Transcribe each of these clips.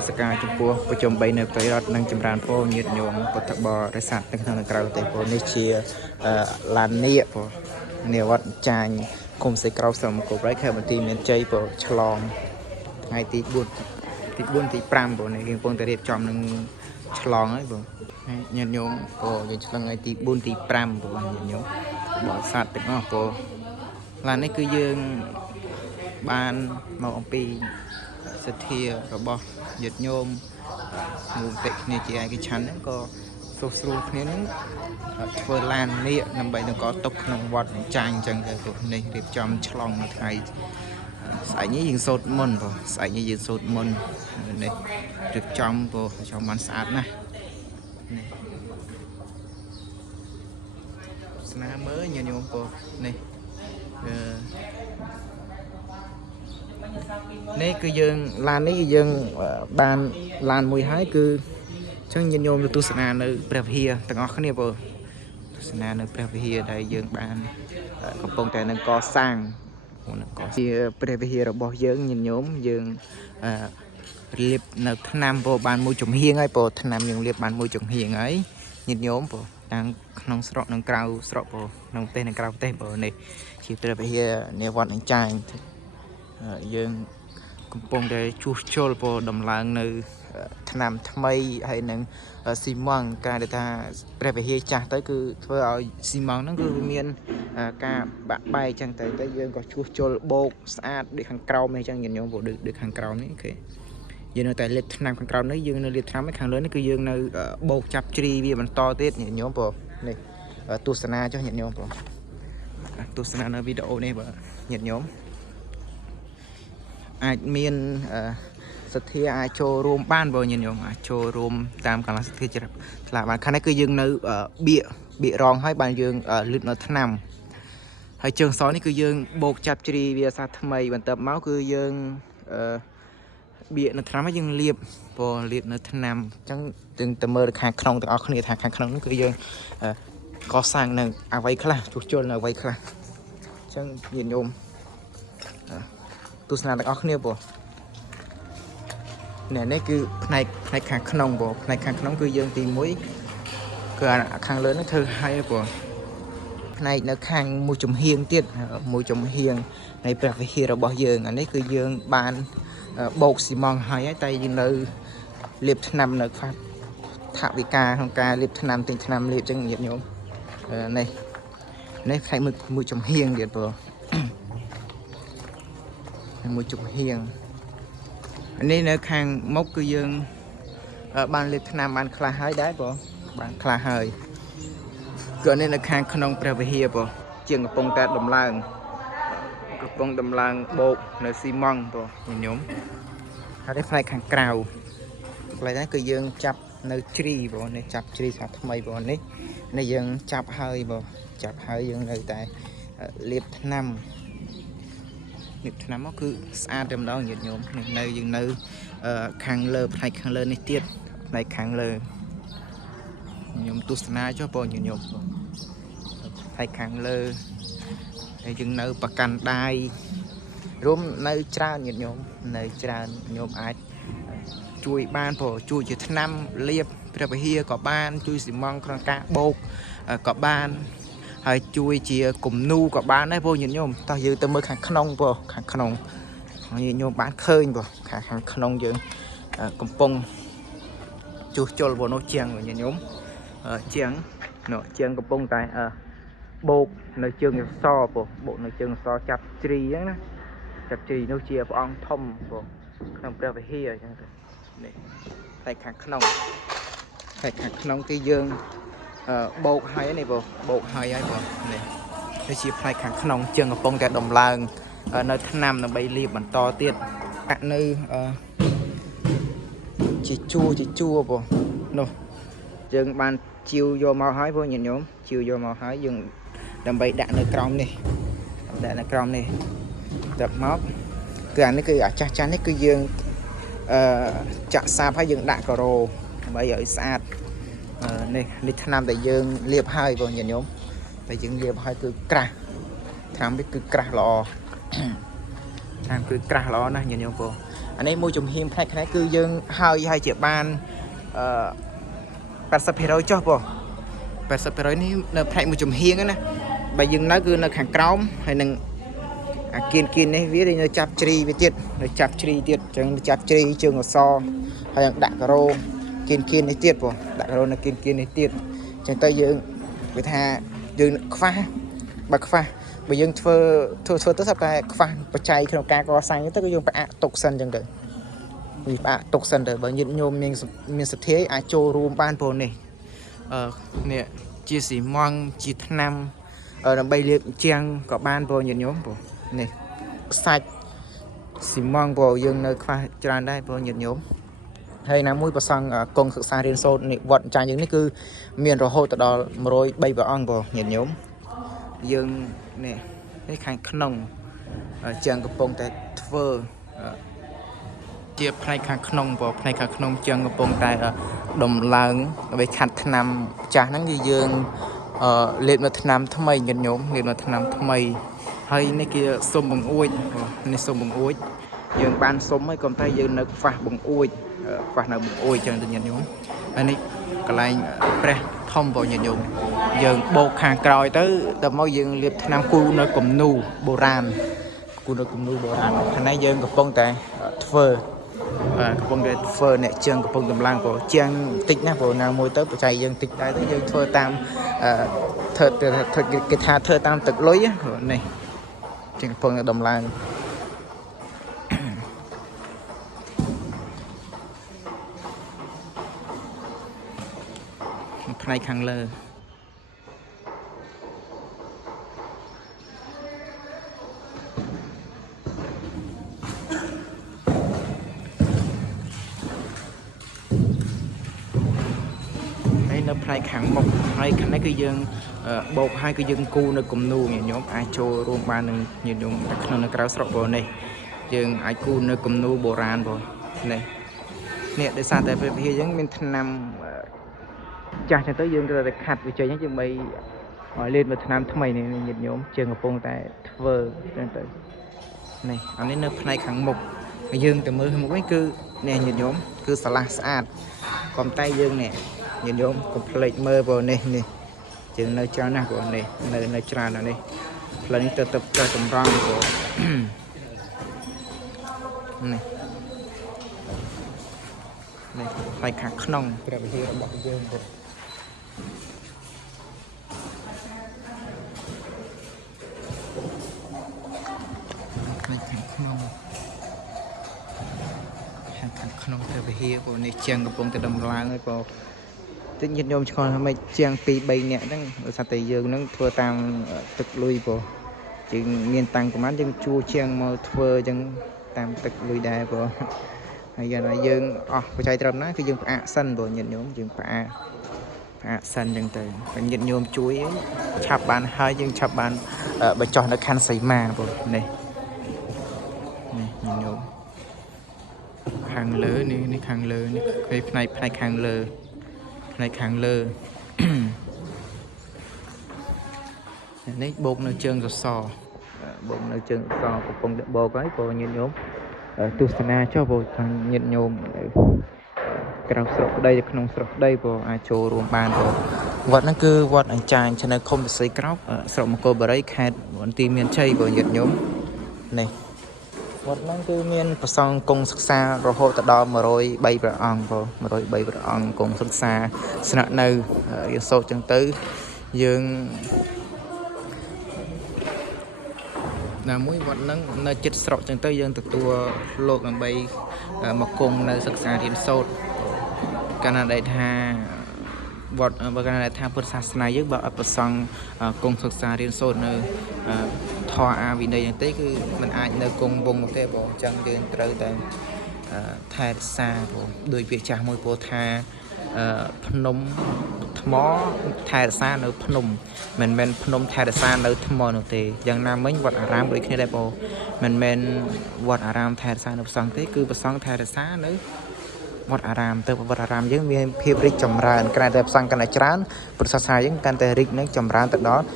มัสการចំពោះប្រជុំ3នៅប្រៃរដ្ឋនិងចម្រើនពរញាតិញោមពុទ្ធបរិស័ទទាំងក្នុងនិងក្រៅប្រទេសពលនេះជាឡាននៀកពលនាវត្តចាញ់គុំសេក្រៅសមគោប្រៃខេត្តបន្ទាយមានជ័យពលឆ្លងថ្ងៃទី4ទី5ពលនេះយើងកំពុងតែរៀបចំនឹងឆ្លងហើយពលញាតិញោមពលយើងឆ្លងថ្ងៃទី4ទី5ពលញាតិញោមបរិស័ទទាំងអស់ពលឡាននេះគឺយើងបានមកអំពីសទ្ធារបស់ញាតិញោមរួមតិគ្នាជាឯកច្ឆន្ទហ្នឹងក៏ស្រួលគ្នាហ្នឹងធ្វើឡាននេះដើម្បីនឹងក៏ຕົកក្នុងវត្តចាញ់អញ្ចឹងទៅព្រោះនេះរៀបចំឆ្លងនៅថ្ងៃស្អែកនេះយើងសូត្រមុនព្រោះស្អែកនេះយើងសូត្រមុននេះរៀបចំព្រោះចំបានស្អាតណាស់នេះស្នាមើលញាតិញោមព្រោះនេះនេះគឺយើងឡាននេះយើងបានឡានមួយហើយគឺអញ្ចឹងញាតិញោមទស្សនានៅព្រះវិហារទាំងអស់គ្នាបងទស្សនានៅព្រះវិហារដែលយើងបានកំពុងតែនឹងកសាងជាព្រះវិហាររបស់យើងញាតិញោមយើងរៀបនៅឆ្នាំពោបានមួយចំហៀងហើយពោឆ្នាំយើងរៀបបានមួយចំហៀងហើយញាតិញោមពោទាំងក្នុងស្រុកនិងក្រៅស្រុកពោក្នុងប្រទេសនិងក្រៅប្រទេសពោនេះជាព្រះវិហារនាវត្តអញ្ចាញ់យើងកំពុងតែជួសជុលពោដំឡើងនៅឆ្នាំថ្មីហើយនឹងស៊ីម៉ង់ការដែលថាព្រះវិហារចាស់ទៅគឺធ្វើឲ្យស៊ីម៉ង់ហ្នឹងគឺមានការបាក់បែកអញ្ចឹងទៅយើងក៏ជួសជុលបោកស្អាតដូចខាងក្រោមនេះអញ្ចឹងញាតិញោមពោដូចខាងក្រោមនេះអូខេយើងនៅតែលាបថ្នាំខាងក្រោមនេះយើងនៅលាបថ្នាំខាងលើនេះគឺយើងនៅបោកចាប់ជ្រីវាបន្តទៀតញាតិញោមពោនេះទស្សនាចុះញាតិញោមពោទស្សនានៅវីដេអូនេះបាទញាតិញោមអាចមានសទ្ធាអាចចូលរួមបានបងញាតិញោមអាចចូលរួមតាមកាលសទ្ធាច្រាថ្លាបានខាងនេះគឺយើងនៅបៀករងហើយបានយើងលឹកនៅថ្នាំហើយជើងសនេះគឺយើងបោកចាប់ជ្រីវាសាថ្មីបន្ទាប់មកគឺយើងបៀកនៅថ្នាំហើយយើងលាបនៅថ្នាំអញ្ចឹងទាំងទៅមើលខាងក្នុងទាំងអស់គ្នាថាខាងក្នុងនោះគឺយើងកសាងនៅអ្វីខ្លះជួសជុលនៅអ្វីខ្លះអញ្ចឹងញាតិញោមទស្សនាទាំងអស់គ្នាបងនេះគឺផ្នែកខាងក្នុងបងផ្នែកខាងក្នុងគឺយើងទី1គឺខាងលើនេះធ្វើឲ្យបងផ្នែកនៅខាងមួយចំហៀងទៀតមួយចំហៀងនៃព្រះវិហាររបស់យើងអានេះគឺយើងបានបោកស៊ីម៉ង់ហើយតែយើងនៅលាបថ្នាំនៅខ្វះថវិកាក្នុងការលាបថ្នាំទិញថ្នាំលាបអញ្ចឹងញាតិញោមនេះផ្នែកមួយចំហៀងទៀតបងមួយចំហៀងនេះនៅខាងមុខគឺយើងបានលាបថ្នាំបានខ្លះហើយដែរបងបានខ្លះហើយក៏នេះនៅខាងក្នុងព្រះវិហារបងជាងកំពុងតែដំឡើងបោកនៅស៊ីម៉ង់បងញោមហើយនេះផ្នែកខាងក្រៅផ្នែកនេះគឺយើងចាប់នៅជ្រីបងនេះចាប់ជ្រីសាថ្មីបងនេះយើងចាប់ហើយបងចាប់ហើយយើងនៅតែលាបថ្នាំមកគឺស្អាតតែម្ដងញាតិញោមនៅយើងនៅខាងលើផ្នែកខាងលើនេះទៀតផ្នែកខាងលើខ្ញុំទស្សនាចុះបងញាតិញោមផ្នែកខាងលើហើយយើងនៅប្រកាន់ដៃរួមនៅច្រើនញាតិញោមនៅច្រើនញោមអាចជួយបានព្រោះជួយជាថ្នាំលាបព្រះវិហារក៏បានជួយស៊ីម៉ង់ក្នុងការបោកក៏បានហើយជួយជាគំនូក៏បានដែរបងញាតិញោមតោះយើងទៅមើលខាងក្នុងបងខាងក្នុងញាតិញោមបានឃើញបងខាងក្នុងយើងកំពុងជួសជុលបងនោះជាងញាតិញោមជាងកំពុងតែបោកនៅជើងសបងបោកនៅជើងសចាប់ជ្រីហ្នឹងណាចាប់ជ្រីនោះជាព្រះអង្គធំបងក្នុងព្រះវិហារអញ្ចឹងទៅនេះផ្នែកខាងក្នុងគឺយើងបោកហើយនេះបងបោកហើយបងនេះជាផ្នែកខាងក្នុងជើងកំពុងតែដំឡើងនៅថ្នាំដើម្បីលាបបន្តទៀតដាក់នៅជាជួរបងនោះយើងបានជីវយកមកហើយបងញាតិញោមជីវយកមកហើយយើងដើម្បីដាក់នៅក្រោមនេះទៅមកគឺអានេះគឺអាចាស់នេះគឺយើងចាក់សាបហើយយើងដាក់ការ៉ូដើម្បីឲ្យស្អាតនេះថ្នាំដែលយើងលាបហើយបងញាតិញោមតែយើងលាបហើយគឺក្រាស់ថ្នាំនេះគឺក្រាស់ល្អណាស់ញាតិញោមបង anh ấy môi trường hiếm thay cái cứ dương hai triệu ban 80% ចុះបង 80% នេះនៅផ្នែកមួយចំហៀងណាបើយើងនៅគឺនៅខាងក្រោមហើយនឹងអាគៀននេះវានៅចាប់ជ្រីវាទៀតនៅចាប់ជ្រីទៀតអញ្ចឹងចាប់ជ្រីជើងអសហើយនឹងដាក់ការ៉ូគៀននេះទៀតបងដាក់ការ៉ូនៅគៀននេះទៀតអញ្ចឹងទៅយើងវាថាយើងខ្វះបើខ្វះបើយើងធ្វើទៅស្រាប់តែខ្វះបច្ច័យក្នុងការកសាងទៅគឺយើងផ្អាកទុកសិនអញ្ចឹងទៅវាផ្អាកទុកសិនទៅបើញាតិញោមមានសទ្ធាអាចចូលរួមបានបងនេះនេះជាស៊ីម៉ង់ជាថ្នាំដើម្បីលាបជាងក៏បានបងញាតិញោមបងនេះខ្សាច់ស៊ីម៉ង់បងយើងនៅខ្វះច្រើនដែរបងញាតិញោមហើយណាមួយប្រសង់កងសិក្សារៀនសូត្រនេះវត្តចាស់យើងនេះគឺមានរហូតដល់103ព្រះអង្គបងញាតិញោមយើងនេះខាងក្នុងជាងកំពុងតែធ្វើជាផ្នែកខាងក្នុងបងផ្នែកខាងក្នុងជាងកំពុងតែដំឡើងដើម្បីខាត់ថ្នាំចាស់ហ្នឹងគឺយើងលេបនៅថ្នាំថ្មីញាតិញោមលេបនៅថ្នាំថ្មីហើយនេះគេសុំបង្អួចនេះសុំបង្អួចយើងបានសុំហើយកុំតែយើងនៅខ្វះបង្អួចចឹងទៅញាតិញោមហើយនេះកន្លែងព្រះធំបងញាតិញោមយើងបោកខាងក្រោយទៅដល់មកយើងលាបថ្នាំគូនៅគំនូបុរាណខាងនេះយើងកំពុងតែធ្វើអ្នកជាងកំពុងតម្លើងបងជាងតិចណាស់បងណាមួយទៅបច្ច័យយើងតិចដែរទៅយើងធ្វើតាមធ្វើគេថាធ្វើតាមទឹកលុយនេះជាងកំពុងតែតម្លើងផ្នែកខាងលើនៅផ្នែកខាងមុខហើយខាងនេះគឺយើងបោកហើយគឺយើងគូនៅគំនូញាតិញោមអាចចូលរួមបាននឹងញាតិញោមក្នុងនៅក្រៅស្រុកបងនេះយើងអាចគូនៅគំនូបុរាណបងនេះដោយសារតែព្រះវិហារយើងមានថ្នាំចាស់ចឹងទៅយើងត្រូវតែខាត់វាចេញដើម្បីឲ្យលេបមកថ្នាំថ្មីនេះញាតិញោមជាងកំពុងតែធ្វើចឹងទៅនេះអានេះនៅផ្នែកខាងមុខហើយយើងទៅមើលខាងមុខវិញគឺនេះញាតិញោមគឺស្រឡះស្អាតកំតែយើងនេះញាតិញោមកុំភ្លេចមើលបងនេះជាងនៅច្រើនណាស់បងនេះនៅច្រើនណាស់នេះផ្លូវនេះទៅតម្រង់បងនេះផ្នែកខាងក្នុងព្រះវិហាររបស់យើងបងផ្នែកខាងក្នុងព្រះវិហារបងនេះជាងកំពុងតែដំឡើងហើយបងតិចញាតិញោមឆ្ងល់ថាម៉េចជាង 2-3 នាក់ហ្នឹងដោយសារតែយើងហ្នឹងធ្វើតាមទឹកលុយបងយើងមានតាំងប្រហែលយើងជួជាងមកធ្វើអញ្ចឹងតាមទឹកលុយដែរបងហើយយើងអស់បច្ច័យត្រឹមណាគឺយើងផ្អាកសិនបងញាតិញោមយើងផ្អាកសិនអញ្ចឹងទៅហើយញាតិញោមជួយឆាប់បានហើយយើងឆាប់បានបញ្ចុះនៅខណ្ឌសីមាបងនេះញាតិញោមខាងលើនេះខាងលើនេះគេផ្នែកខាងលើនេះបោកនៅជើងសសកំពុងតែបោកហើយបងញាតិញោមទស្សនាចុះបងខាងញាតិញោមក្រៅស្រុកក្តីក្នុងស្រុកក្តីបងអាចចូលរួមបានបងវត្តហ្នឹងគឺវត្តអញ្ចាញនៅឃុំបសីក្រោកស្រុកមង្គលបុរីខេត្តមន្ទីរមានជ័យបងញាតិញោមនេះវត្តហ្នឹងគឺមានប្រសង់គង់សិក្សារហូតដល់103ព្រះអង្គបង103ព្រះអង្គគង់សិក្សាស្នាក់នៅរៀនសូត្រចឹងទៅយើងណាមួយវត្តហ្នឹងនៅចិត្តស្រុកចឹងទៅយើងទទួលលោកដើម្បីមកគង់នៅសិក្សារៀនសូត្រកាលណាដែលថាវត្តបើកាលណាដែលថាពុទ្ធសាសនាយើងបើអត់ប្រសង់គង់សិក្សារៀនសូត្រនៅធម៌អាវិន័យហ្នឹងទេគឺมันអាចនៅគង់វងនោះទេបងអញ្ចឹងយើងត្រូវតែថែរក្សាបងដោយពាក្យចាស់មួយពោលថាភ្នំថ្មថែរក្សានៅភ្នំមិនមែនភ្នំថែរក្សានៅថ្មនោះទេយ៉ាងណាមិញវត្តអារាមដូចគ្នាដែរបងមិនមែនវត្តអារាមថែរក្សានៅប្រសង់ទេគឺប្រសង់ថែរក្សានៅវត្តអារាមទៅវត្តអារាមយើងមានភាពរីកចម្រើនក្រៅតែប្រសង់កាន់តែច្រើនពុទ្ធសាសនាយើងកាន់តែរីកនឹងចម្រើនទៅដល់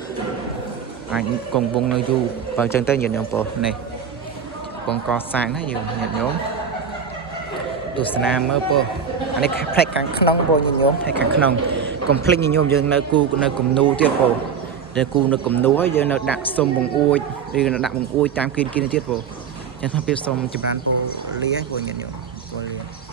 អាចគង់វង្សនៅយូរបើអញ្ចឹងទៅញាតិញោមបងនេះបងកសាងណាយើងញាតិញោម ទស្សនាមើលពោអានេះផ្នែកខាងក្នុងបងញញោមផ្នែកខាងក្នុងកុំភ្លេចញញោមយើងនៅគូនៅគំនូទៀតពោតែគូនៅគំនូហើយយើងនៅដាក់សុំបង្អួចឬនៅដាក់បង្អួចតាមគីនទៀតពោចឹងថាពីសុំចម្រើនពោលាពោញញញោមពោលា